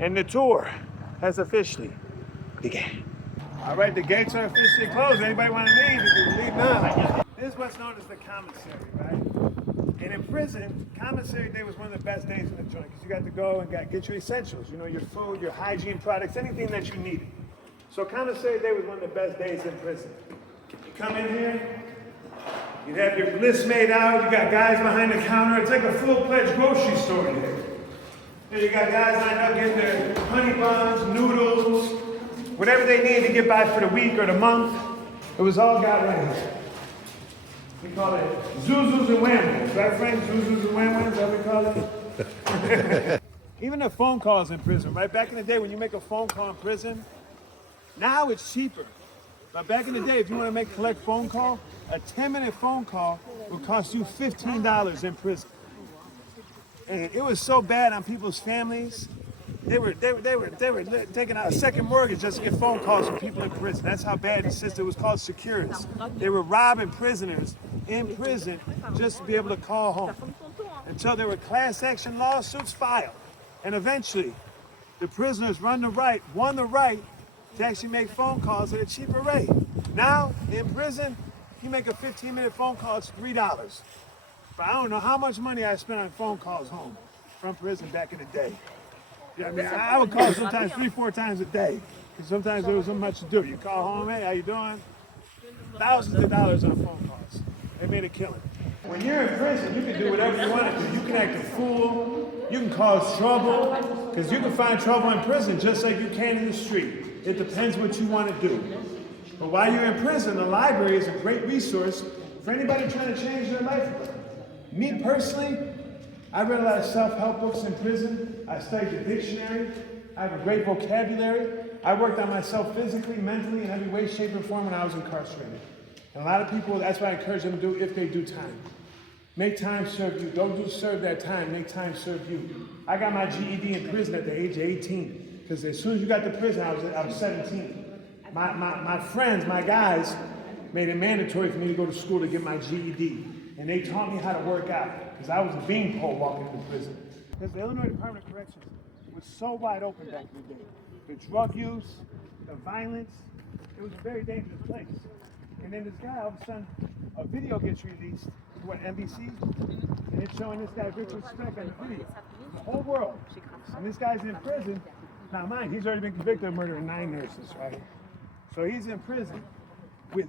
And the tour has officially began. All right, the gates are officially closed. Anybody want to leave? You can leave now. This is what's known as the commissary, right? And in prison, commissary day was one of the best days in the joint because you got to go and get your essentials, you know, your food, your hygiene products, anything that you needed. So commissary day was one of the best days in prison. You come in here, you have your list made out, you got guys behind the counter. It's like a full-fledged grocery store here. And you got guys lined up getting their honey buns, noodles, whatever they need to get by for the week or the month. It was all got right here. We call it Zuzus and Wham-Whams, right, Frank? Zuzus and Wham-Whams, is that what we call it? Even the phone calls in prison, right? Back in the day when you make a phone call in prison, now it's cheaper. But back in the day, if you want to make a collect phone call, a 10-minute phone call would cost you $15 in prison. And it was so bad on people's families. They were taking out a second mortgage just to get phone calls from people in prison. That's how bad the system was called securities. They were robbing prisoners in prison just to be able to call home. Until there were class action lawsuits filed. And eventually, the prisoners won the right to actually make phone calls at a cheaper rate. Now, in prison, you make a 15-minute phone call, it's $3. But I don't know how much money I spent on phone calls home from prison back in the day. Yeah, I mean, I would call sometimes 3-4 times a day, because sometimes there wasn't much to do. You call home, hey, how you doing? Thousands of dollars on phone calls. They made a killing. When you're in prison, you can do whatever you want to do. You can act a fool, you can cause trouble, because you can find trouble in prison just like you can in the street. It depends what you want to do. But while you're in prison, the library is a great resource for anybody trying to change their life. Me personally, I read a lot of self-help books in prison. I studied the dictionary. I have a great vocabulary. I worked on myself physically, mentally, in every way, shape, and form when I was incarcerated. And a lot of people, that's what I encourage them to do if they do time. Make time serve you. Don't just serve that time, make time serve you. I got my GED in prison at the age of 18. Because as soon as you got to prison, I was 17. My friends, my guys, made it mandatory for me to go to school to get my GED. And they taught me how to work out, because I was a beanpole walking through prison. Because the Illinois Department of Corrections was so wide open back in the day. The drug use, the violence, it was a very dangerous place. And then this guy, all of a sudden, a video gets released to NBC, and it's showing this guy Richard Speck on the video. The whole world. And this guy's in prison. Now mind, he's already been convicted of murdering 9 nurses, right? So he's in prison with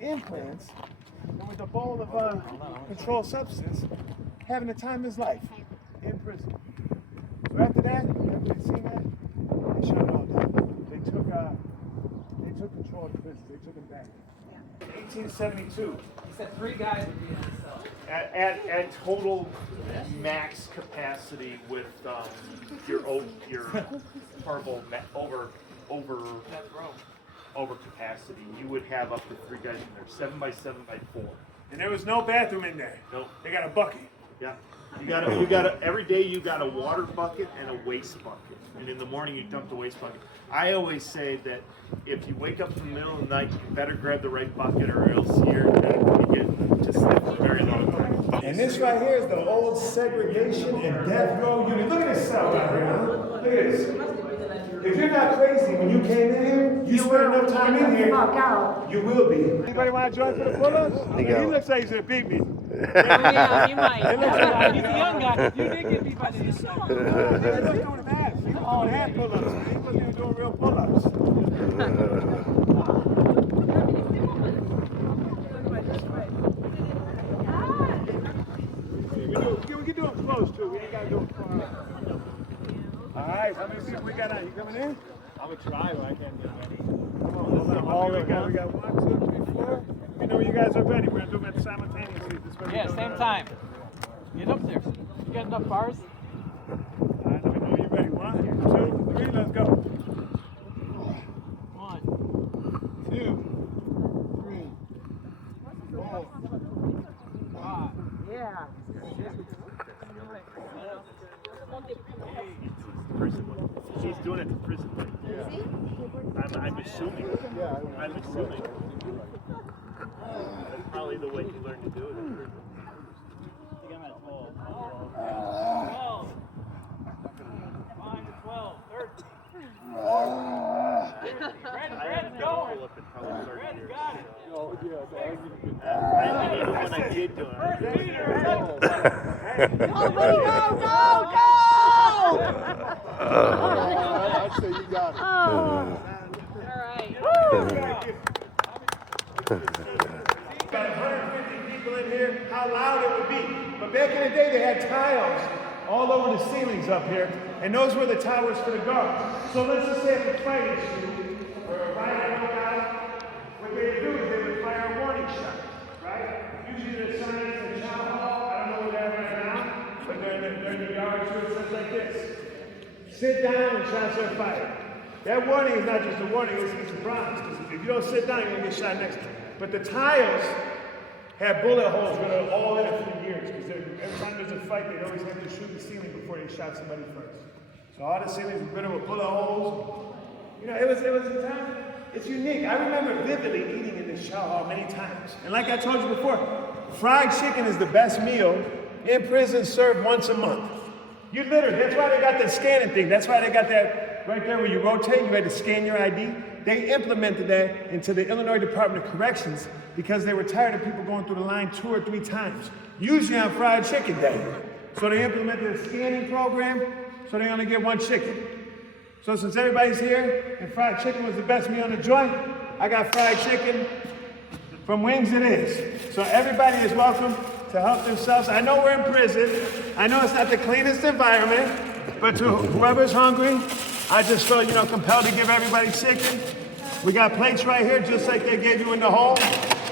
implants and with a bowl of controlled substance, having the time of his life in prison. So after that, after they'd seen that, they shut it all down. They took control of the prison. They took him back. 1872. You said 3 guys would be in the cell. At total max capacity with your horrible over capacity, you would have up to 3 guys in there, 7 by 7 by 4. And there was no bathroom in there. Nope. They got a bucket. Yeah. You got every day you got a water bucket and a waste bucket. And in the morning you dump the waste bucket. I always say that if you wake up in the middle of the night, you better grab the right bucket or else you're going to get to sleep for a very long time. And this right here is the old segregation and death row unit. Look at this cell right here, huh? Look at this. If you're not crazy when you came in here, you spent enough time in here, you will be. Anybody want to join for the pull-ups? He looks like he's going to beat me. Yeah, he might. He's a young guy. You did get beat by the He's not doing half. He's doing half pull-ups, man. He wasn't even doing real pull-ups. We can do them close, too. We ain't got to do them far out. All right, how many people we got out? You coming in? I'm going to try, but I can't get ready. Come on, hold on. We got 1, 2, 3, 4. We know you guys are ready. We're going to do them simultaneously. Yeah, same time. Get up there. You got enough bars? All right, let me know you're ready. 1, 2, 3, let's go. 1, 2, 3, 4, 5. Yeah. Prison way. She's doing it the prison way. Yeah. I'm assuming. Yeah, I'm assuming. That's probably the way you learn to do it in prison. I think I'm at 12. 12. 9 to 12. 30. I didn't even when I did do it. I'd say you got it. All right. About 150 people in here, how loud it would be. But back in the day, they had tiles all over the ceilings up here, and those were the towers for the guards. So let's just say if a fight issue or a riot broke out, what they would do is they would fire a warning shot, right? Usually the signs in the town hall, I don't know where they're right now, but they're in the yard too, it says like this. Sit down and shots are fired. That warning is not just a warning, it's a promise. Because if you don't sit down, you're going to get shot next time. But the tiles have bullet holes that are all in it for years. Because every time there's a fight, they always have to shoot the ceiling before they shot somebody first. So all the ceilings were brittle with bullet holes. You know, it was a time. It's unique. I remember vividly eating in this chow hall many times. And like I told you before, fried chicken is the best meal in prison served once a month. You literally, that's why they got that scanning thing. That's why they got that right there where you rotate, you had to scan your ID. They implemented that into the Illinois Department of Corrections because they were tired of people going through the line 2 or 3 times, usually on fried chicken day. So they implemented a scanning program so they only get 1 chicken. So since everybody's here and fried chicken was the best meal in the joint, I got fried chicken from Wings It Is. So everybody is welcome to help themselves. I know we're in prison. I know it's not the cleanest environment, but to whoever's hungry, I just feel, compelled to give everybody chicken. We got plates right here, just like they gave you in the home,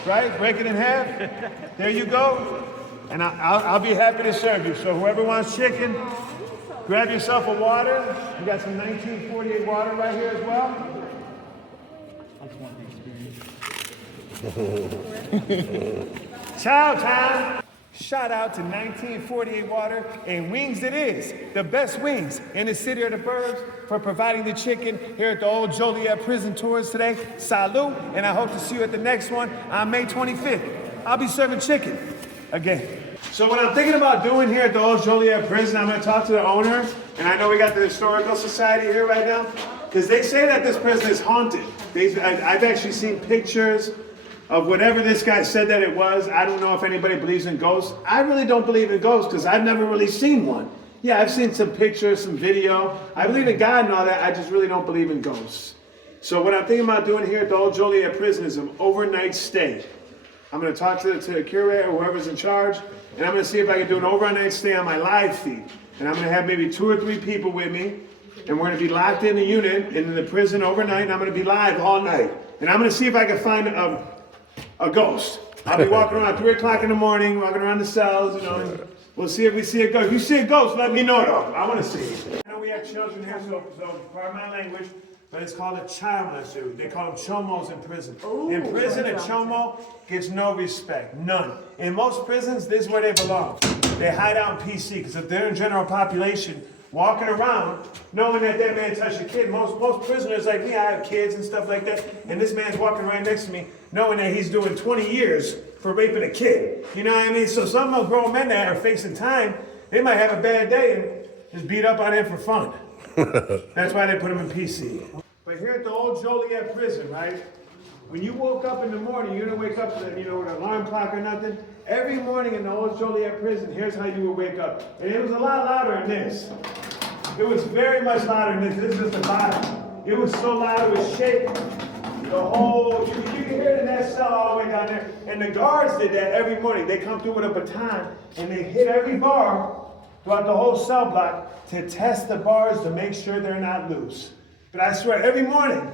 right? Break it in half. There you go. And I'll be happy to serve you. So whoever wants chicken, grab yourself a water. We got some 1948 water right here as well. Chow time. Shout out to 1948 Water and Wings It Is, the best wings in the city or the burbs, for providing the chicken here at the old Joliet prison tours today. Salute, and I hope to see you at the next one on May 25th. I'll be serving chicken again. So what I'm thinking about doing here at the old Joliet prison, I'm going to talk to the owner, and I know we got the Historical Society here right now, because they say that this prison is haunted. I've actually seen pictures of whatever this guy said that it was. I don't know if anybody believes in ghosts. I really don't believe in ghosts because I've never really seen one. Yeah, I've seen some pictures, some video. I believe in God and all that. I just really don't believe in ghosts. So what I'm thinking about doing here at the old Joliet prison is an overnight stay. I'm going to talk to the curator or whoever's in charge, and I'm going to see if I can do an overnight stay on my live feed. And I'm going to have maybe 2 or 3 people with me, and we're going to be locked in the unit in the prison overnight, and I'm going to be live all night. And I'm going to see if I can find a ghost. I'll be walking around 3 o'clock in the morning, walking around the cells, and we'll see if we see a ghost. If you see a ghost, let me know though. I want to see it. I know we have children here, so pardon my language, but it's called a child molester. They call them chomos in prison. Ooh, in prison, a chomo gets no respect, none. In most prisons, this is where they belong. They hide out in PC, because if they're in general population, walking around, knowing that man touched a kid. Most prisoners like me, I have kids and stuff like that, and this man's walking right next to me, knowing that he's doing 20 years for raping a kid. You know what I mean? So some of the grown men that are facing time, they might have a bad day and just beat up on him for fun. That's why they put him in PC. But here at the old Joliet prison, right? When you woke up in the morning, you didn't wake up with an alarm clock or nothing. Every morning in the old Joliet prison, here's how you would wake up. And it was a lot louder than this. It was very much louder than this. This is just the bottom. It was so loud, it was shaking. The whole, you can hear it in that cell all the way down there. And the guards did that every morning. They come through with a baton and they hit every bar throughout the whole cell block to test the bars to make sure they're not loose. But I swear, every morning,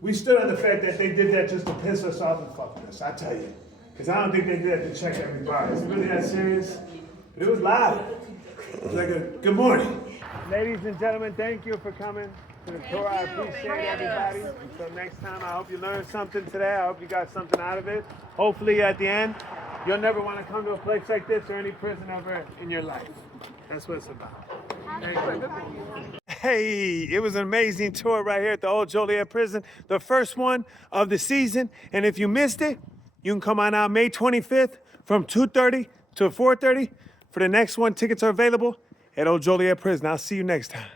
we stood on the fact that they did that just to piss us off and fuck with us, I tell you. Because I don't think they did that to check every bar. Is it really that serious? But it was loud. It was like a good morning. Ladies and gentlemen, thank you for coming to the tour. I appreciate everybody. Until next time, I hope you learned something today. I hope you got something out of it. Hopefully at the end, you'll never want to come to a place like this or any prison ever in your life. That's what it's about. Hey, it was an amazing tour right here at the old Joliet prison. The first one of the season. And if you missed it, you can come on out May 25th from 2:30 to 4:30. For the next one, tickets are available at old Joliet prison. I'll see you next time.